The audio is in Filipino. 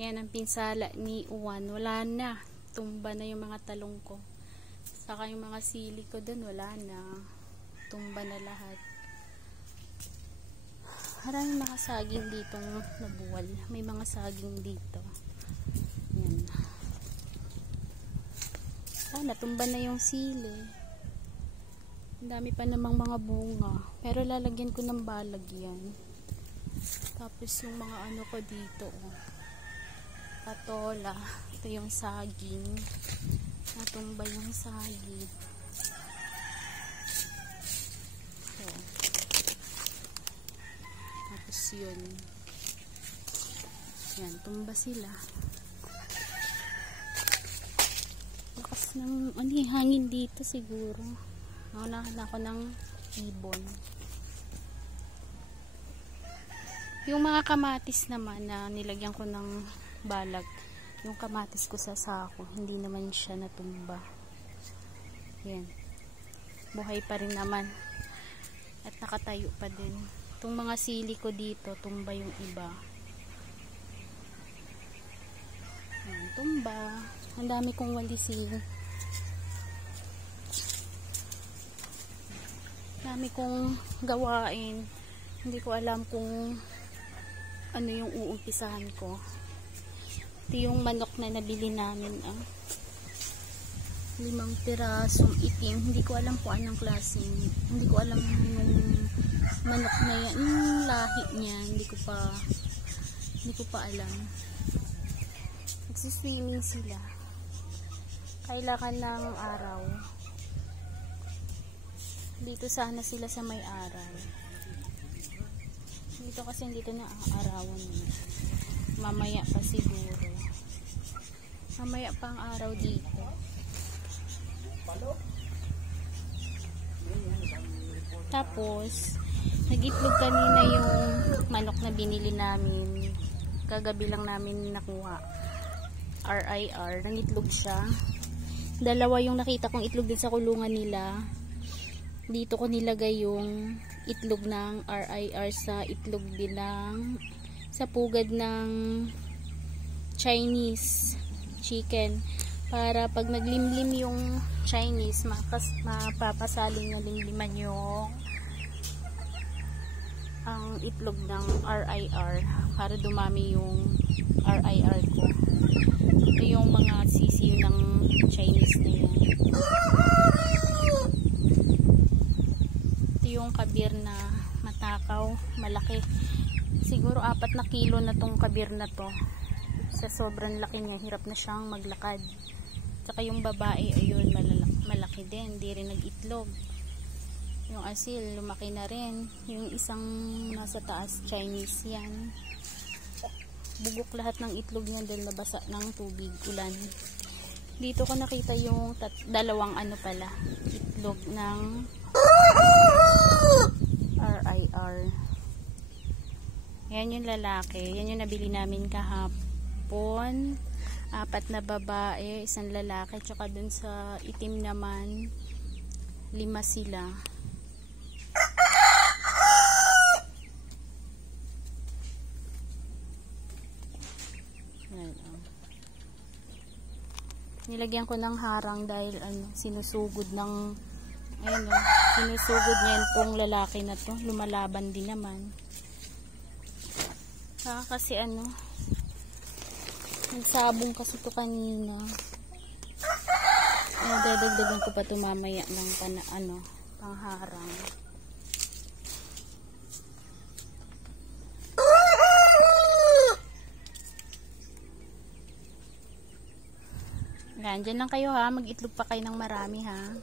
Yan ang pinsala ni Juan. Wala na. Tumba na yung mga talong ko. Saka yung mga sili ko dun, wala na. Tumba na lahat. Maraming mga saging ditong nabuwal. May mga saging dito. Yan. Natumba na yung sili. Ang dami pa namang mga bunga. Pero lalagyan ko ng balag yan. Tapos yung mga ano ko dito, patola. Ito yung saging. Natumba yung saging. So, tapos yun. Yan, tumba sila. Lakas ng hangin dito siguro. Naunahan ako ng ibon. Yung mga kamatis naman na nilagyan ko ng balag, yung kamatis ko sa sako, hindi naman siya natumba. Yan. Buhay pa rin naman. At nakatayo pa din. Itong mga sili ko dito, tumba yung iba. Yan, tumba. Ang dami kong walisin. Dami kong gawain. Hindi ko alam kung ano yung uumpisahan ko. Ito yung manok na nabili namin. 5 pirasong itim. Hindi ko alam kung anong klase. Hindi ko alam yung manok na yan. Yung lahi niya. Hindi ko pa alam. Nagsiswimming sila. Kailangan ng araw. Dito sana sila sa may araw. Dito kasi hindi ko na aarawan. Mamaya pa siguro. Mamaya pa ang araw dito. Tapos, nag-itlog kanina yung manok na binili namin. Kagabi lang namin nakuha. RIR. Nangitlog siya. 2 yung nakita kong itlog din sa kulungan nila. Dito ko nilagay yung itlog ng RIR sa itlog din ng sa pugad ng Chinese chicken para pag naglimlim yung Chinese mapapasaling na limliman yung ang itlog ng RIR para dumami yung RIR ko. Ito yung mga sisiyo ng Chinese na yan. Yung kabir na matakaw, malaki. Siguro 4 na kilo na tong kabir na to. Sa sobrang laki niya, hirap na siyang maglakad. Saka yung babae, ayun, malaki din. Hindi rin nag-itlog. Yung asil, lumaki na rin. Yung isang nasa taas, Chinese yan. Bugok lahat ng itlog niya dahil nabasa ng tubig, ulan. Dito ko nakita yung 2 itlog ng RIR. Yan yung lalaki. Yan yung nabili namin kahapon. 4 na babae, 1 lalaki. Tsaka dun sa itim naman, 5 sila. Yan, nilagyan ko ng harang dahil sinusugod ng sinusugod niya itong lalaki na to. Lumalaban din naman. Kasi nagsabong kasi to kanina. Dadagdagan ko pa to mamaya ng pangharang. Diyan lang kayo ha. Mag-itlog pa kayo ng marami ha.